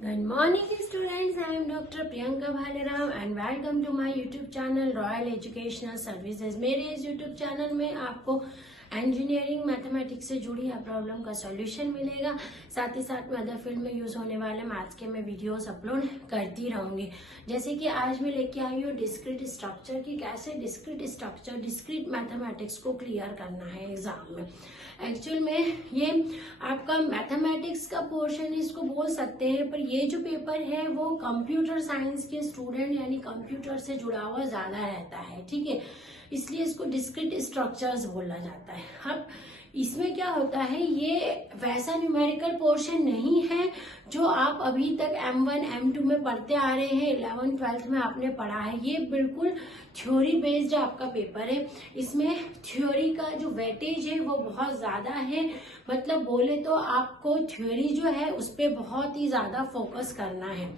Good morning students, I am Dr. Priyanka Bhaleram and welcome to my YouTube channel Royal Educational Services। मेरे इस YouTube channel में आपको engineering mathematics से जुड़ी हर problem का solution मिलेगा। साथ ही साथ में अदर फील्ड में यूज होने वाले मैथ्स के मैं वीडियोस अपलोड करती रहूंगी। जैसे कि आज मैं लेके आई हूँ डिस्क्रीट स्ट्रक्चर की, कैसे डिस्क्रीट स्ट्रक्चर डिस्क्रीट मैथमेटिक्स को क्लियर करना है एग्जाम में। एक्चुअल में ये आपका मैथमेटिक्स का पोर्शन इसको बोल सकते हैं, पर ये जो पेपर है वो कंप्यूटर साइंस के स्टूडेंट यानी कंप्यूटर से जुड़ा हुआ ज्यादा रहता है, ठीक है, इसलिए इसको डिस्क्रीट स्ट्रक्चर्स बोला जाता है। अब इसमें क्या होता है, ये वैसा न्यूमेरिकल पोर्शन नहीं है जो आप अभी तक M1 M2 में पढ़ते आ रहे हैं, 11th 12th में आपने पढ़ा है। ये बिल्कुल थ्योरी बेस्ड आपका पेपर है। इसमें थ्योरी का जो वेटेज है वो बहुत ज्यादा है, मतलब बोले तो आपको थ्योरी जो है उस पर बहुत ही ज्यादा फोकस करना है,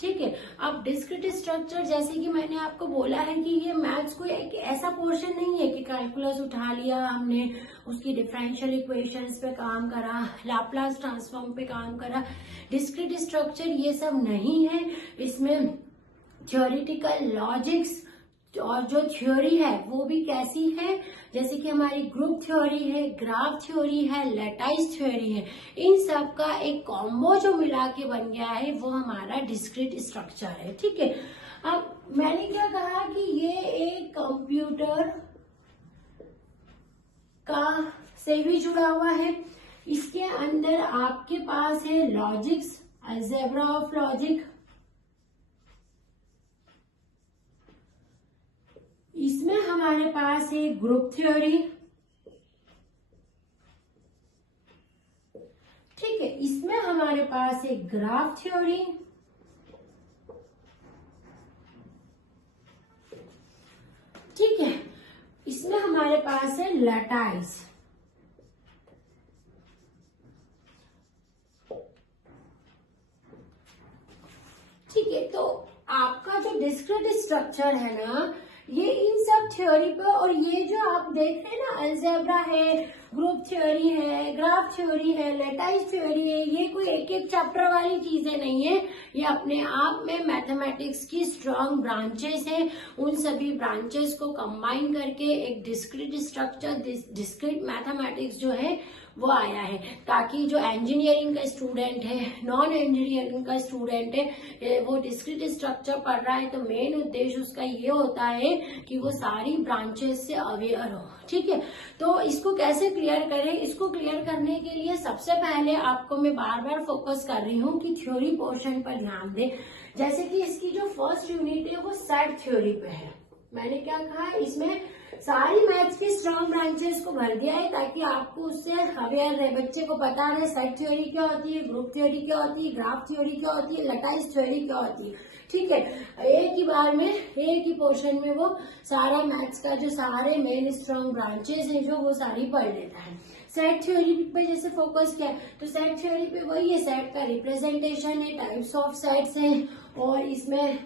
ठीक है। अब डिस्क्रीट स्ट्रक्चर जैसे कि मैंने आपको बोला है कि ये मैथ्स को एक ऐसा पोर्शन नहीं है कि कैलकुलस उठा लिया हमने, उसकी डिफरेंशियल इक्वेशंस पे काम करा, लाप्लास ट्रांसफॉर्म पे काम करा। डिस्क्रीट स्ट्रक्चर ये सब नहीं है। इसमें थ्योरेटिकल लॉजिक्स और जो थ्योरी है वो भी कैसी है, जैसे कि हमारी ग्रुप थ्योरी है, ग्राफ थ्योरी है, लैटाइस थ्योरी है, इन सब का एक कॉम्बो जो मिला के बन गया है वो हमारा डिस्क्रीट स्ट्रक्चर है, ठीक है। अब मैंने क्या कहा कि ये एक कंप्यूटर का से भी जुड़ा हुआ है। इसके अंदर आपके पास है लॉजिक्स, अलजेब्रा ऑफ लॉजिक, इसमें हमारे पास है ग्रुप थ्योरी, ठीक है, इसमें हमारे पास है ग्राफ थ्योरी, ठीक है, इसमें हमारे पास है लैटाइस, ठीक है। तो आपका जो डिस्क्रीट स्ट्रक्चर है ना, ये इन सब थ्योरी पे, और ये जो आप देख रहे हैं ना, अलजेब्रा है, ग्रुप थ्योरी है, ग्राफ थ्योरी है, लैटाइस थ्योरी है, ये कोई एक एक चैप्टर वाली चीजें नहीं है। ये अपने आप में मैथमेटिक्स की स्ट्रॉन्ग ब्रांचेस है। उन सभी ब्रांचेस को कंबाइन करके एक डिस्क्रीट स्ट्रक्चर, डिस्क्रीट मैथमेटिक्स जो है वो आया है, ताकि जो इंजीनियरिंग का स्टूडेंट है, नॉन इंजीनियरिंग का स्टूडेंट है, वो डिस्क्रीट स्ट्रक्चर पढ़ रहा है तो मेन उद्देश्य उसका ये होता है कि वो सारी ब्रांचेस से अवेयर हो, ठीक है। तो इसको कैसे क्लियर करें, इसको क्लियर करने के लिए सबसे पहले आपको मैं बार बार फोकस कर रही हूँ कि थ्योरी पोर्शन पर ध्यान दें। जैसे कि इसकी जो फर्स्ट यूनिट है वो सेट थ्योरी पे है। मैंने क्या कहा, इसमें सारी मैथ्स की स्ट्रॉन्ग ब्रांचेस को भर दिया है ताकि आपको उससे अवेयर रहे, बच्चे को पता रहे सेट थ्योरी क्या होती है, ग्रुप थ्योरी क्या होती है, ग्राफ थ्योरी क्या होती है, लैटाइस थ्योरी क्या होती है, ठीक है। एक ही बार में, एक ही पोर्शन में वो सारा मैथ्स का जो सारे मेन स्ट्रॉन्ग ब्रांचेस है जो वो सारी पढ़ लेता है। सेट थ्योरी पे जैसे फोकस किया तो सेट थ्योरी पे वही है, सेट का रिप्रेजेंटेशन है, टाइप्स ऑफ सेट्स है, और इसमें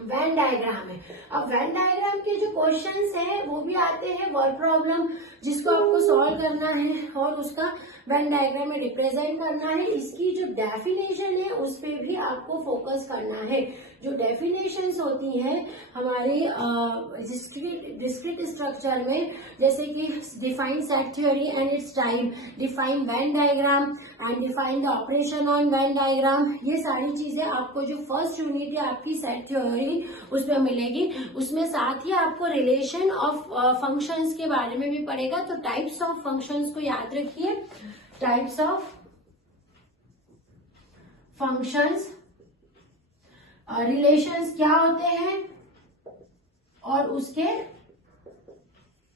वेन डायग्राम है। अब वेन डायग्राम के जो क्वेश्चंस हैं वो भी आते हैं, वर्ड प्रॉब्लम जिसको आपको सॉल्व करना है और उसका वेन डायग्राम में रिप्रेजेंट करना है। इसकी जो डेफिनेशन है उस पे भी आपको फोकस करना है। जो डेफिनेशंस होती हैं हमारे डिस्क्रीट स्ट्रक्चर में, जैसे कि define set theory and it's type, define Venn diagram and define the operation on Venn diagram, ये सारी चीजें आपको जो फर्स्ट यूनिट है आपकी सेट थ्योरी उसमें मिलेगी। उसमें साथ ही आपको रिलेशन ऑफ फंक्शंस के बारे में भी पढ़ेगा। तो टाइप्स ऑफ फंक्शंस को याद रखिए, टाइप्स ऑफ फंक्शंस, रिलेशंस क्या होते हैं और उसके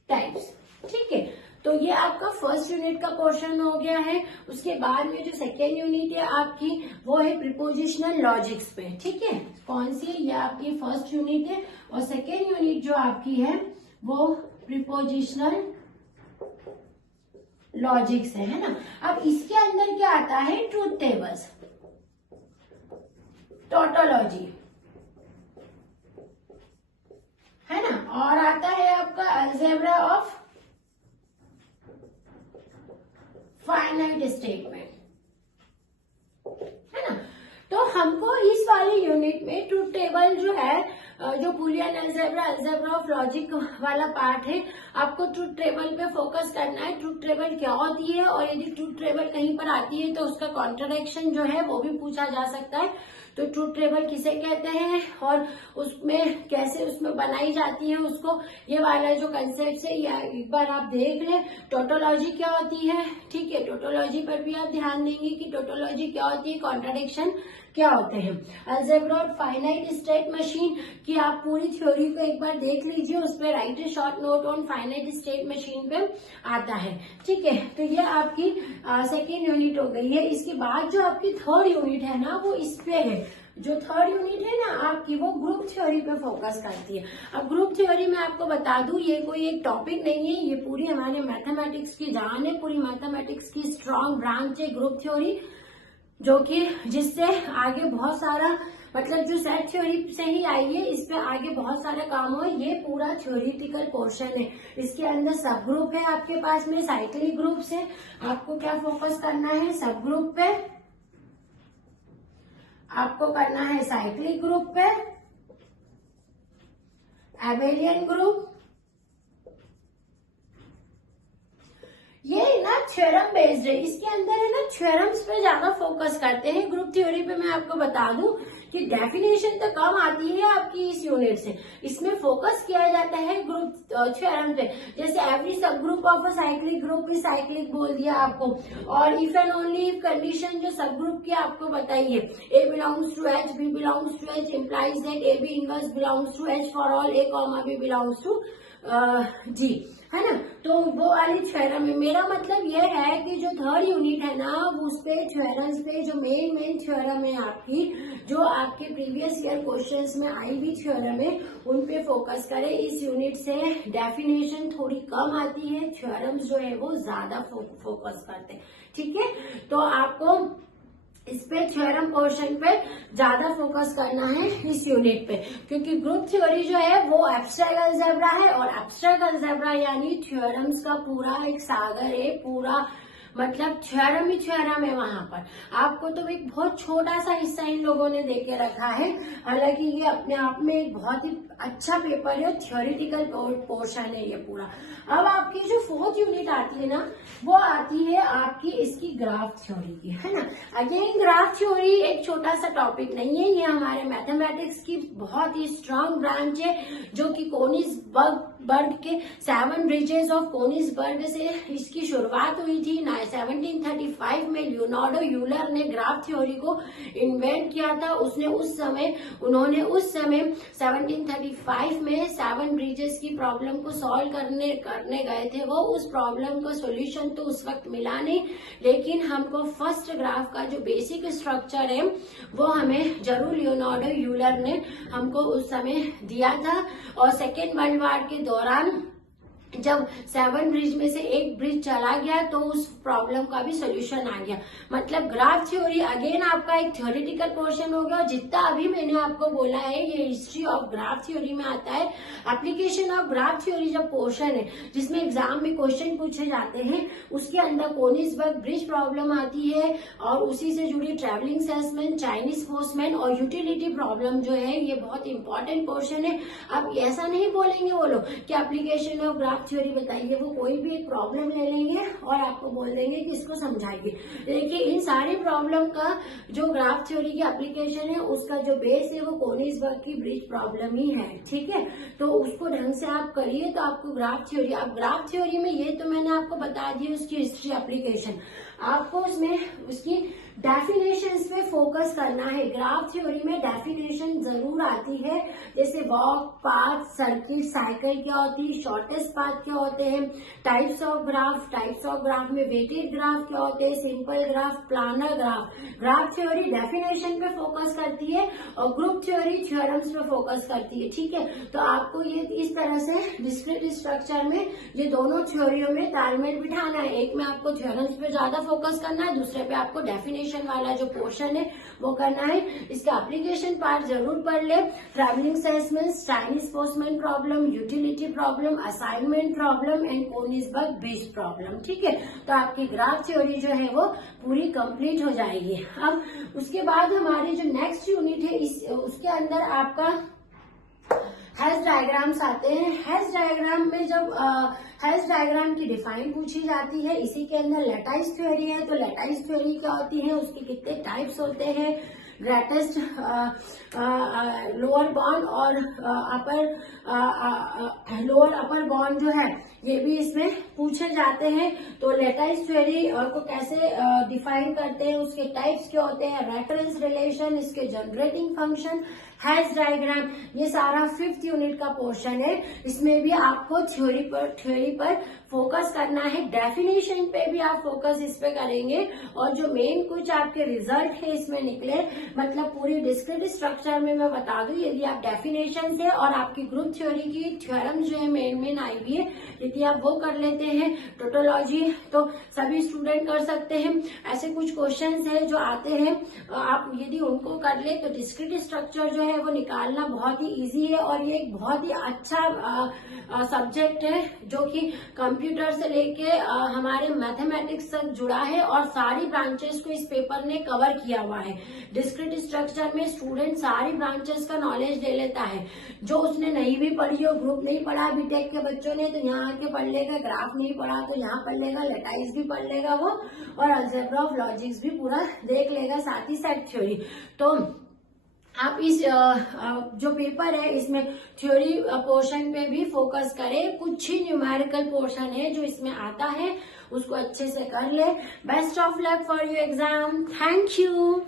टाइप्स, ठीक है। तो ये आपका फर्स्ट यूनिट का पोर्शन हो गया है। उसके बाद में जो सेकेंड यूनिट है आपकी वो है प्रीपोजिशनल लॉजिक्स पे, ठीक है। कौन सी है, ये आपकी फर्स्ट यूनिट है, और सेकेंड यूनिट जो आपकी है वो प्रीपोजिशनल लॉजिक्स है ना। अब इसके अंदर क्या आता है, ट्रूथ टेबल्स, टोटोलॉजी, है ना, और आता है आपका अलजेब्रा ऑफ फाइनाइट स्टेटमेंट, है ना। हमको इस वाले यूनिट में ट्रूथ टेबल जो है, जो Boolean algebra, algebra of logic वाला पार्ट है, आपको ट्रूथ टेबल पे फोकस करना है। ट्रूथ टेबल क्या होती है और यदि ट्रूथ टेबल कहीं पर आती है तो उसका कॉन्ट्रडिक्शन जो है वो भी पूछा जा सकता है। तो ट्रूथ टेबल किसे कहते हैं और उसमें कैसे उसमें बनाई जाती है उसको, ये वाला जो कंसेप्ट है या एक बार आप देख लें। टोटोलॉजी क्या होती है, ठीक है, टोटोलॉजी पर भी आप ध्यान देंगे कि टोटोलॉजी क्या होती है, कॉन्ट्रडिक्शन क्या होते हैं। अलजेब्रा और फाइनाइट स्टेट मशीन की आप पूरी थ्योरी को एक बार देख लीजिए, उस पर right A short note on finite state machine पे आता है, ठीक है। तो ये आपकी सेकेंड यूनिट हो गई है। इसके बाद जो आपकी थर्ड यूनिट है ना वो इस पे है। जो थर्ड यूनिट है ना आपकी वो ग्रुप थ्योरी पे फोकस करती है। अब ग्रुप थ्योरी में आपको बता दूं ये कोई एक टॉपिक नहीं है, ये पूरी हमारे मैथमेटिक्स की जान है, पूरी मैथमेटिक्स की स्ट्रॉन्ग ब्रांच है ग्रुप थ्योरी, जो कि जिससे आगे बहुत सारा मतलब जो सेट थ्योरी से ही आई है, इस पे आगे बहुत सारा काम हो। ये पूरा थ्योरिटिकल पोर्शन है, इसके अंदर सब ग्रुप है आपके पास में, साइक्लिक ग्रुप से आपको क्या फोकस करना है, सब ग्रुप पे आपको करना है, साइक्लिक ग्रुप पे, एबेलियन ग्रुप। ये ना थ्योरम बेस्ड है, इसके अंदर है ना थ्योरम्स पे ज्यादा फोकस करते हैं। ग्रुप थ्योरी पे मैं आपको बता दूं कि डेफिनेशन तो कम आती है आपकी इस यूनिट से, इसमें फोकस किया जाता है ग्रुप थ्योरम पे। जैसे every subgroup of a cyclic group is cyclic बोल दिया आपको, और if and only if condition जो सब ग्रुप की आपको बताइए, A belongs to H, B belongs to H, implies that A B inverse belongs to H for all A comma B belongs to G, है ना। तो वो वाली theorem है। मेरा मतलब ये है कि जो थर्ड यूनिट है ना उस पे थ्योरम्स पे जो मेन थ्योरम है आपकी, जो आपके प्रीवियस ईयर क्वेश्चंस में आई भी थ्योरम है, उन पे फोकस करें। इस यूनिट से डेफिनेशन थोड़ी कम आती है, थ्योरम्स जो है वो ज्यादा फोकस करते हैं, ठीक है। तो आपको इस पे थ्योरम पोर्शन पे ज्यादा फोकस करना है इस यूनिट पे, क्योंकि ग्रुप थ्योरी जो है वो एब्स्ट्रैक्ट अलजेब्रा है, और एब्स्ट्रैक्ट अलजेब्रा यानी थ्योरम्स का पूरा एक सागर है, पूरा मतलब थ्योरम ही थ्योरम है। वहां पर आपको तो एक बहुत छोटा सा हिस्सा इन लोगों ने दे के रखा है, हालांकि ये अपने आप में एक बहुत ही अच्छा पेपर है, थ्योरिटिकल पोर्शन है ये पूरा। अब आपकी जो फोर्थ यूनिट आती है ना वो आती है आपकी इसकी ग्राफ थ्योरी की, है ना। अगेन ग्राफ थ्योरी एक छोटा सा टॉपिक नहीं है, ये हमारे मैथमेटिक्स की बहुत ही स्ट्रांग ब्रांच है, जो कि कोनिसबर्ग के 7 ब्रिजेस ऑफ कोनिसबर्ग से इसकी शुरुआत हुई थी। 1735 में लियोनार्डो यूलर ने ग्राफ थ्योरी को इन्वेंट किया था। उन्होंने उस समय 1735 में 7 ब्रिजेस की प्रॉब्लम को सॉल्व करने गए थे। वो उस प्रॉब्लम का सॉल्यूशन तो उस वक्त मिला नहीं, लेकिन हमको फर्स्ट ग्राफ का जो बेसिक स्ट्रक्चर है वो हमें जरूर लियोनार्डो यूलर ने हमको उस समय दिया था। और सेकेंड वर्ल्ड वॉर के दौरान जब 7 ब्रिज में से एक ब्रिज चला गया तो उस प्रॉब्लम का भी सोल्यूशन आ गया। मतलब ग्राफ थ्योरी अगेन आपका एक थ्योरेटिकल पोर्शन हो गया। जितना अभी मैंने आपको बोला है ये हिस्ट्री ऑफ ग्राफ थ्योरी में आता है। एप्लीकेशन ऑफ ग्राफ थ्योरी जब पोर्शन है जिसमें एग्जाम में क्वेश्चन पूछे जाते हैं, उसके अंदर कोनिसबर्ग ब्रिज प्रॉब्लम आती है और उसी से जुड़ी ट्रेवलिंग सेल्समैन, चाइनीज पोस्टमैन और यूटिलिटी प्रॉब्लम जो है ये बहुत इंपॉर्टेंट पोर्शन है। अब ऐसा नहीं बोलेंगे वो लोग कि एप्लीकेशन ऑफ ग्राफ थ्योरी बताइए, वो कोई भी एक प्रॉब्लम ले लेंगे और आपको बोल देंगे कि इसको समझाइए। देखिए इन सारी प्रॉब्लम का जो ग्राफ थ्योरी की एप्लीकेशन है उसका जो बेस है वो कोनिसबर्ग की ब्रिज प्रॉब्लम ही है, ठीक है। तो उसको ढंग से आप करिए तो आपको ग्राफ थ्योरी, अब ग्राफ थ्योरी में ये तो मैंने आपको बता दी उसकी हिस्ट्री एप्लीकेशन, आपको उसमें उसकी डेफिनेशंस पे फोकस करना है। ग्राफ थ्योरी में डेफिनेशन जरूर आती है, जैसे वॉक, पाथ, सर्किट, साइकिल क्या होती है, शॉर्टेस्ट पाथ क्या होते हैं, टाइप्स ऑफ ग्राफ में वेटेड ग्राफ क्या होते हैं, simple graph, planar graph. Graph theory definition पे फोकस करती है और ग्रुप थ्योरी थ्योरम्स पे फोकस करती है, ठीक है। तो आपको ये इस तरह से डिस्क्रीट स्ट्रक्चर में ये दोनों थ्योरियों में तालमेल बिठाना है। एक में आपको थ्योरम्स पे ज्यादा फोकस करना है, दूसरे पे आपको डेफिनेशन एप्लीकेशन वाला जो पोर्शन है वो करना है। इसका एप्लीकेशन पार्ट जरूर पढ़ ले। Travelling salesman, Chinese postman problem, utility problem, assignment problem and Konigsberg bridge problem. ठीक है, तो आपकी ग्राफ थ्योरी जो है वो पूरी कंप्लीट हो जाएगी। अब उसके बाद हमारी जो नेक्स्ट यूनिट है उसके अंदर आपका हैश डायग्राम्स आते हैं। हैश डायग्राम में जब हैश डायग्राम की डिफाइन पूछी जाती है, इसी के अंदर लैटाइस थ्योरी है। तो लैटाइस थ्योरी क्या होती है, उसके कितने टाइप्स होते हैं, ग्रेटेस्ट लोअर बॉन्ड और लोअर अपर बॉन्ड जो है ये भी इसमें पूछे जाते हैं। तो लैटाइस थ्योरी को कैसे डिफाइन करते हैं, उसके टाइप्स क्या होते हैं, रेफरेंस रिलेशन, इसके जनरेटिंग फंक्शन, हैश डायग्राम, ये सारा 5th यूनिट का पोर्शन है। इसमें भी आपको थ्योरी पर फोकस करना है। डेफिनेशन पे भी आप फोकस इस पे करेंगे और जो मेन कुछ आपके रिजल्ट है इसमें निकले, मतलब पूरी डिस्क्रीट स्ट्रक्चर में मैं बता दूं, यदि आप डेफिनेशन से और आपकी ग्रुप थ्योरी की थ्योरम जो है मेन आई हुई है, यदि आप वो कर लेते हैं टोटोलॉजी, तो सभी स्टूडेंट कर सकते हैं। ऐसे कुछ क्वेश्चंस है जो आते हैं, आप यदि उनको कर ले तो डिस्क्रीट स्ट्रक्चर जो है वो निकालना बहुत ही इजी है और ये एक बहुत ही अच्छा सब्जेक्ट है जो कि कंप्यूटर से लेके हमारे मैथमेटिक्स तक जुड़ा है और सारी ब्रांचेस को इस पेपर ने कवर किया हुआ है। डिस्क्रीट स्ट्रक्चर में स्टूडेंट सारी ब्रांचेस का नॉलेज ले लेता है। जो उसने नहीं भी पढ़ी हो, ग्रुप नहीं पढ़ा बीटेक के बच्चों ने, तो यहाँ आके पढ़ लेगा, ग्राफ नहीं पढ़ा तो यहाँ पढ़ लेगा, लैटाइस भी पढ़ लेगा वो, और अलजेब्रा ऑफ लॉजिक्स भी पूरा देख लेगा, साथ ही साथ थ्योरी। तो आप इस जो पेपर है इसमें थ्योरी पोर्शन पे भी फोकस करें। कुछ ही न्यूमेरिकल पोर्शन है जो इसमें आता है, उसको अच्छे से कर ले। Best of luck for your exam. Thank you.